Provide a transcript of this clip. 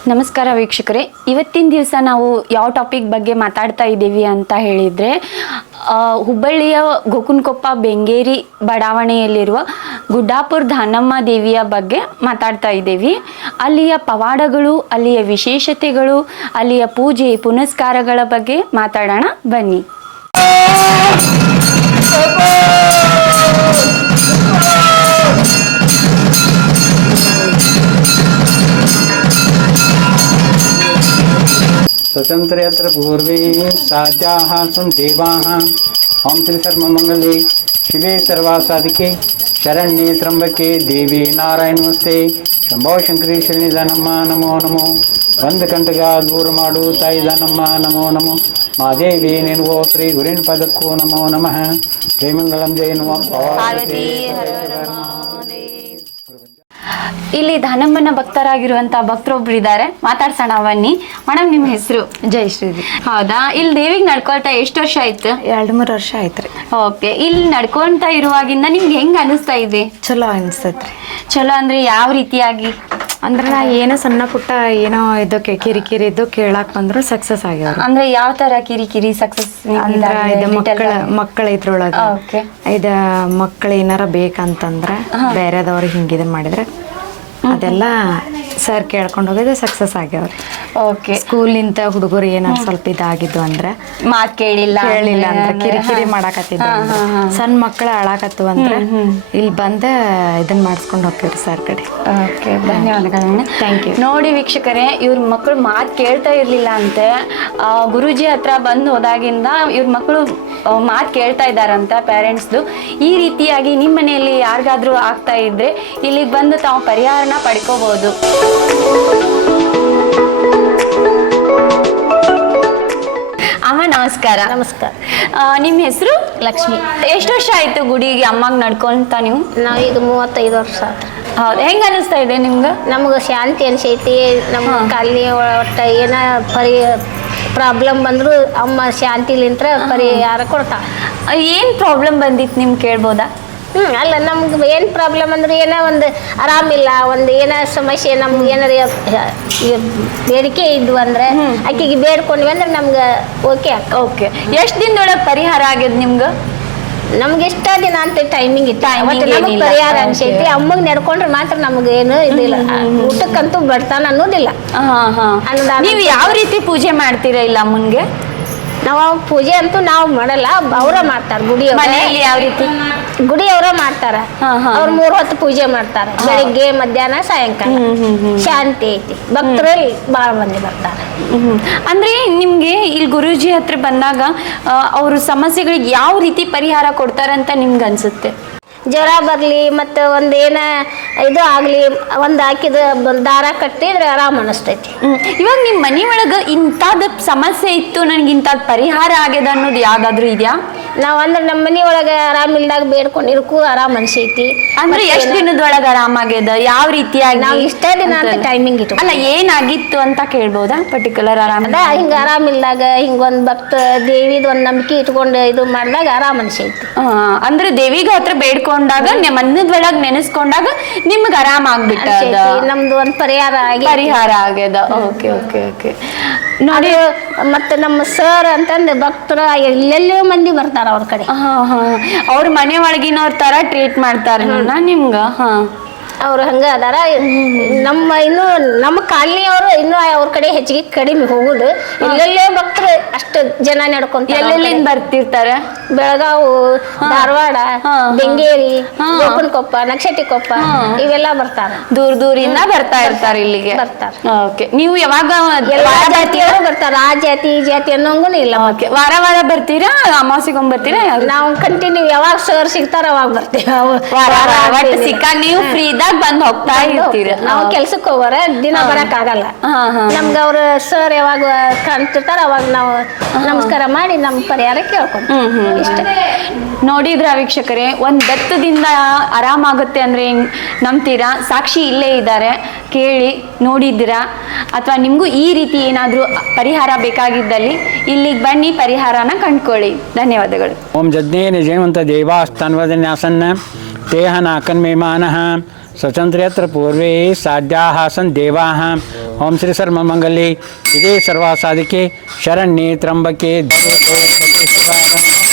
ನಮಸ್ಕಾರ ವೀಕ್ಷಕರೇ, ಇವತ್ತಿನ ದಿವಸ ನಾವು ಯಾವ ಟಾಪಿಕ್ ಬಗ್ಗೆ ಮಾತಾಡ್ತಾ ಇದ್ದೀವಿ ಅಂತ ಹೇಳಿದರೆ, ಹುಬ್ಬಳ್ಳಿಯ ಗೋಕುನ್ಕೊಪ್ಪ ಬೆಂಗೇರಿ ಬಡಾವಣೆಯಲ್ಲಿರುವ ಗುಡ್ಡಾಪುರ ಧಾನಮ್ಮ ದೇವಿಯ ಬಗ್ಗೆ ಮಾತಾಡ್ತಾ ಇದ್ದೀವಿ. ಅಲ್ಲಿಯ ಪವಾಡಗಳು, ಅಲ್ಲಿಯ ವಿಶೇಷತೆಗಳು, ಅಲ್ಲಿಯ ಪೂಜೆ ಪುನಸ್ಕಾರಗಳ ಬಗ್ಗೆ ಮಾತಾಡೋಣ ಬನ್ನಿ. स्वतंत्रयत्र पूर्वे साध्याः सन् देवाः. ओम श्री सर्वमंगले शिवे सर्वासाधिके शरण्ये त्र्यंबके देवी नारायण नमस्ते. शंभो शंकरी शरणी दानಮ್ಮ ನಮೋ ನಮೋ. ಬಂದ ಕಂಟಗ ದೂರ ಮಾಡು ತಾಯಿ ದಾನಮ್ಮ ನಮೋ ನಮೋ. ಮಾದೇವಿ ನೆನುವೋ ಶ್ರೀ ಗುರಿನ ಪದಕ್ಕೂ ನಮೋ ನಮಃ. ಜಯ ಮಂಗಳಂ ಜಯ ನಮೋ ಪಾರ್ವತಿ. ಇಲ್ಲಿ ಧಾನಮ್ಮನ ಭಕ್ತರಾಗಿರುವಂತಹ ಭಕ್ತರೊಬ್ರು ಇದ್ದಾರೆ, ಮಾತಾಡ್ಸೋಣ ಬನ್ನಿ. ಮೇಡಮ್, ನಿಮ್ಮ ಹೆಸರು? ಜಯಶ್ರೀ. ಹೌದಾ? ಇಲ್ಲಿ ದೇವಿಗೆ ನಡ್ಕೊಳ್ತಾ ಎಷ್ಟು ವರ್ಷ ಆಯ್ತು? 2-3 ವರ್ಷ ಆಯ್ತ್ರಿ. ಓಕೆ. ಇಲ್ಲಿ ನಡ್ಕೊಂತ ಇರುವಾಗಿಂದ ನಿಮ್ಗೆ ಹೆಂಗ್ ಅನಿಸ್ತಾ ಇದೆ? ಚಲೋ ಅನಿಸ್ತೈತ್ರಿ. ಚಲೋ ಅಂದ್ರೆ ಯಾವ ರೀತಿಯಾಗಿ? ಅಂದ್ರೆ ನಾ ಏನೋ ಸಣ್ಣ ಪುಟ್ಟ ಏನೋ ಇದಕ್ಕೆ ಕಿರಿಕಿರಿ ಇದ್ದು ಕೇಳಾಕ್ ಬಂದ್ರು ಸಕ್ಸಸ್ ಆಗ್ಯಾವ. ಅಂದ್ರೆ ಯಾವ ತರ ಕಿರಿಕಿರಿ ಸಕ್ಸಸ್? ಅಂದ್ರ ಇದು ಮಕ್ಕಳ ಇದ್ರೊಳಗ ಇದ ಮಕ್ಕಳು ಏನಾರ ಬೇಕಂತಂದ್ರ ಬೇರೆದವ್ರಿಗೆ ಹಿಂಗಿದ ಮಾಡಿದ್ರೆ ಅದೆಲ್ಲ ಸರ್ ಕೇಳ್ಕೊಂಡು ಹೋಗಿದ್ರೆ ಸಕ್ಸಸ್ ಆಗ್ಯಾವ್ರಿ. ಓಕೆ. ಸ್ಕೂಲಿಂದ ಹುಡುಗರು ಏನಾರು ಸ್ವಲ್ಪ ಇದಾಗಿದ್ದು ಅಂದ್ರೆ ಮಾತ್ ಕೇಳಿಲ್ಲ ಅಂದ್ರೆ ಕಿರಿಕಿರಿ ಮಾಡಾಕತ್ತಿದ್ದ ಸಣ್ಣ ಮಕ್ಕಳು ಅಳಾಕತ್ತು ಅಂದ್ರೆ ಇಲ್ಲಿ ಬಂದ ಇದನ್ನ ಮಾಡಿಸ್ಕೊಂಡು ಹೋಗ್ತೀವ್ರಿ ಸರ್ ಕಡೆ. ಓಕೆ, ಧನ್ಯವಾದಗಳನ್ನ. Thank you. ನೋಡಿ ವೀಕ್ಷಕರೇ, ಇವ್ರ ಮಕ್ಕಳು ಮಾತು ಕೇಳ್ತಾ ಇರ್ಲಿಲ್ಲ ಅಂತೆ. ಗುರುಜಿ ಹತ್ರ ಬಂದು ಹೋದಾಗಿಂದ ಇವ್ರ ಮಕ್ಕಳು ಮಾತು ಕೇಳ್ತಾ ಇದ್ದಾರಂತ ಪೇರೆಂಟ್ಸ್ದು. ಈ ರೀತಿಯಾಗಿ ನಿಮ್ಮ ಮನೆಯಲ್ಲಿ ಯಾರಿಗಾದ್ರೂ ಆಗ್ತಾ ಇದ್ರೆ ಇಲ್ಲಿಗೆ ಬಂದು ತಾವು ಪರಿಹಾರನ ಪಡ್ಕೋಬಹುದು. ಅಮ್ಮ ನಮಸ್ಕಾರ. ನಮಸ್ಕಾರ. ನಿಮ್ಮ ಹೆಸರು? ಲಕ್ಷ್ಮಿ. ಎಷ್ಟು ವರ್ಷ ಆಯ್ತು ಗುಡಿಗೆ ಅಮ್ಮಗೆ ನಡ್ಕೊಂತ ನೀವು? ನಾವೀಗ 35 ವರ್ಷ ಆಯ್ತು. ಹೌದು. ಹೆಂಗ ಅನಿಸ್ತಾ ಇದೆ ನಿಮ್ಗೆ? ನಮ್ಗೆ ಶಾಂತಿ ಅನ್ಸೈತಿ. ನಮ್ಮ ಕಾಲನಿ ಒಟ್ಟ ಏನ ಪ್ರಾಬ್ಲಮ್ ಬಂದ್ರು ಅಮ್ಮ ಶಾಂತಿಲಿಂತ್ರ ಪರಿಹಾರ ಕೊಡ್ತಾಳೆ. ಏನ್ ಪ್ರಾಬ್ಲಮ್ ಬಂದಿತ್ತು ನಿಮ್ಗೆ ಕೇಳ್ಬೋದಾ? ಅಲ್ಲ, ನಮ್ಗೆ ಏನು ಪ್ರಾಬ್ಲಮ್ ಅಂದ್ರೆ ಏನೋ ಒಂದು ಆರಾಮಿಲ್ಲ, ಒಂದು ಏನೋ ಸಮಸ್ಯೆ, ನಮ್ಗೆ ಏನಾರ ಬೇಡಿಕೆ ಇದ್ವು ಅಂದ್ರೆ ಆಕೆಗೆ ಬೇಡ್ಕೊಂಡ್ವಿ ಅಂದ್ರೆ ನಮ್ಗೆ ಓಕೆ ಅಕ್ಕ. ಓಕೆ. ಎಷ್ಟು ದಿನದೊಳಗೆ ಪರಿಹಾರ ಆಗ್ಯದ ನಿಮ್ಗೆ? ನಮ್ಗೆ ಇಷ್ಟ ದಿನ ಅಂತ ಟೈಮಿಂಗ್ ಇತ್ತು. ನಮ್ಗೆ ಪರಿಹಾರ ಅನ್ಸೈತಿ. ಅಮ್ಮಗೆ ನಡ್ಕೊಂಡ್ರೆ ಮಾತ್ರ ನಮ್ಗೆ ಏನು ಇದಿಲ್ಲ, ಊಟಕ್ಕಂತೂ ಬಡ್ತಾನ ಅನ್ನೋದಿಲ್ಲ. ನೀವು ಯಾವ ರೀತಿ ಪೂಜೆ ಮಾಡ್ತೀರಾ ಇಲ್ಲ ಅಮ್ಮನ್ಗೆ? ನಾವು ಪೂಜೆ ಅಂತೂ ನಾವು ಮಾಡಲ್ಲ, ಅವರ ಮಾಡ್ತಾರ. ಮನೆಯಲ್ಲಿ ಯಾವ ರೀತಿ? ಗುಡಿಯವರ ಮಾಡ್ತಾರ. ಅವ್ರು 3 ಹೊತ್ತು ಪೂಜೆ ಮಾಡ್ತಾರ, ಬೆಳಿಗ್ಗೆ ಮಧ್ಯಾಹ್ನ ಸಾಯಂಕಾಲ. ಶಾಂತಿ ಐತಿ. ಭಕ್ತರು ಬಹಳ ಮಂದಿ ಬರ್ತಾರ. ಅಂದ್ರೆ ನಿಮ್ಗೆ ಇಲ್ಲಿ ಗುರೂಜಿ ಹತ್ರ ಬಂದಾಗ ಅವ್ರ ಸಮಸ್ಯೆಗಳಿಗೆ ಯಾವ ರೀತಿ ಪರಿಹಾರ ಕೊಡ್ತಾರಂತ ನಿಮ್ಗೆ ಅನ್ಸುತ್ತೆ? ಜ್ವರ ಬರಲಿ ಮತ್ತು ಒಂದು ಏನ ಇದು ಆಗಲಿ, ಒಂದು ಹಾಕಿದ ದಾರ ಕಟ್ಟಿದ್ರೆ ಆರಾಮ ಅನಿಸ್ತೈತಿ. ಇವಾಗ ನಿಮ್ಮ ಮನೆ ಒಳಗೆ ಇಂಥದ್ದು ಸಮಸ್ಯೆ ಇತ್ತು, ನನಗೆ ಇಂಥದ್ದು ಪರಿಹಾರ ಆಗ್ಯದ ಅನ್ನೋದು ಯಾವ್ದಾದ್ರು ಇದೆಯಾ? ನಾವು ಅಂದ್ರೆ ನಮ್ಮ ಮನೆ ಒಳಗೆ ಆರಾಮಿಲ್ದಾಗ ಬೇಡ್ಕೊಂಡಿರ್ಕು ಆರಾಮ್ ಅನ್ಸೈತಿ. ಅಂದ್ರೆ ಎಷ್ಟು ದಿನದೊಳಗೆ ಆರಾಮಾಗ್ಯದ? ಯಾವ ರೀತಿಯಾಗಿ? ನಾವು ಇಷ್ಟೇ ದಿನ ಅಂತ ಟೈಮಿಂಗ್ ಇಟ್ಟು ಅಲ್ಲ, ಏನಾಗಿತ್ತು ಅಂತ ಕೇಳ್ಬೋದಾ? ಪರ್ಟಿಕ್ಯುಲರ್ ಆರಾಮ ಹಿಂಗ ಆರಾಮಿಲ್ದಾಗ ಹಿಂಗೊಂದು ಭಕ್ತ ದೇವಿದ ಒಂದು ನಂಬಿಕೆ ಇಟ್ಕೊಂಡು ಇದು ಮಾಡಿದಾಗ ಆರಾಮ್ ಅನ್ಸೈತಿ. ಅಂದ್ರೆ ದೇವಿಗೆ ಹತ್ರ ಬೇಡ್ಕೊಂಡಾಗ ಮನ್ನದೊಳಗೆ ನೆನೆಸ್ಕೊಂಡಾಗ ನಿಮ್ಗೆ ಆರಾಮ ಆಗ್ಬಿಟ್ಟ? ನಮ್ದು ಒಂದು ಪರಿಹಾರ ಆಗ್ಯದ. Okay okay okay. ನೋಡಿ, ಮತ್ತೆ ನಮ್ಮ ಸರ್ ಅಂತಂದು ಭಕ್ತರು ಎಲ್ಲೆಲ್ಲೋ ಮಂದಿ ಬರ್ತಾರ ಅವ್ರ ಕಡೆ. ಅವ್ರ ಮನೆ ಒಳಗಿನವ್ರ ತರ ಟ್ರೀಟ್ ಮಾಡ್ತಾರ ನಿಮ್ಗ? ಅವ್ರು ಹಂಗ ಅದಾರ. ನಮ್ಮ ಕಾಲನಿಯವರು ಇನ್ನೂ ಅವ್ರ ಕಡೆ ಹೆಚ್ಚಿಗೆ ಕಡಿಮೆ ಹೋಗುದು. ಎಲ್ಲೆಲ್ಲೋ ಭಕ್ತರು ಅಷ್ಟು ಜನ ನಡ್ಕೊಂತ ಎಲ್ಲೆಲ್ಲಿಂದ ಬರ್ತಿರ್ತಾರೆ? ಬೆಳಗಾವು, ಧಾರವಾಡ, ಬೆಂಗೇರಿ, ಗೋಕುನ್ಕೊಪ್ಪ, ನಕ್ಷಟಿಕೊಪ್ಪ ಇವೆಲ್ಲ ಬರ್ತಾರ. ದೂರಿಂದ ಬರ್ತಾ ಇರ್ತಾರೆ ಇಲ್ಲಿಗೆ. ಬರ್ತಾರ. ಓಕೆ. ನೀವು ಯಾವಾಗ? ಎಲ್ಲಾ ಜಾತಿಯವರು ಬರ್ತಾರ. ಆ ಜಾತಿ ಈ ಜಾತಿ ಅನ್ನೋಂಗೂ ಇಲ್ಲ. ವಾರ ಬರ್ತೀರಾ? ಅಮಾವಾಸ್ಯೆಗೊಂದು ಬರ್ತೀರಾ? ನಾವು ಕಂಟಿನ್ಯೂ ಯಾವಾಗ ಸರ್ ಸಿಗ್ತಾರ ಅವಾಗ ಬರ್ತೀವಿ. ಸಿಕ್ಕಾಗ ನೀವು ಫ್ರೀ ಇದ್ದಾಗ ಬಂದ್ ಹೋಗ್ತಾ ಇರ್ತೀರ? ನಾವು ಕೆಲ್ಸಕ್ಕೆ ಹೋಗೋರ, ದಿನ ಬರಕ್ ಆಗಲ್ಲ. ನಮ್ಗೆ ಅವ್ರ ಸರ್ ಯಾವಾಗ ಕಾಣ್ತಿರ್ತಾರ ಅವಾಗ ನಾವು ನಮಸ್ಕಾರ ಮಾಡಿ ನಮ್ಮ ಪರಿಹಾರ ಕೇಳ್ಕೊಂಡು ಇಷ್ಟ. ನೋಡಿದ್ರ ವೀಕ್ಷಕರೇ, ಒಂದ್ ಬೆತ್ತದಿಂದ ಆರಾಮಾಗುತ್ತೆ ಅಂದ್ರೆ ನಂಬ್ತೀರಾ? ಸಾಕ್ಷಿ ಇಲ್ಲೇ ಇದ್ದಾರೆ, ಕೇಳಿ ನೋಡಿದ್ದೀರಾ? ಅಥವಾ ನಿಮಗೂ ಈ ರೀತಿ ಏನಾದರೂ ಪರಿಹಾರ ಬೇಕಾಗಿದ್ದಲ್ಲಿ ಇಲ್ಲಿಗೆ ಬನ್ನಿ, ಪರಿಹಾರನ ಕಂಡ್ಕೊಳ್ಳಿ. ಧನ್ಯವಾದಗಳು. ಓಂ ಜಜ್ಞೇನ ಜಯವಂತ ದೇವಾಸ್ತನ್ವದನ್ಯಾಸನ್ನ ತೇಹ ನಾಕನ್ಮೇಮಾನಃ ಸ್ವತಂತ್ರಯತ್ರ ಪೂರ್ವೇ ಸಾಧ್ಯಾಃ ಸನ್ ದೇವಾಃ ಓಂ ಶ್ರೀ ಸರ್ವಮಂಗಲೇ ಶಿವೆ ಸರ್ವಾಸಾಧಿಕೆ ಶರಣ್ಯೆ ತ್ರ್ಯಂಬಕೆ ದೇವಿ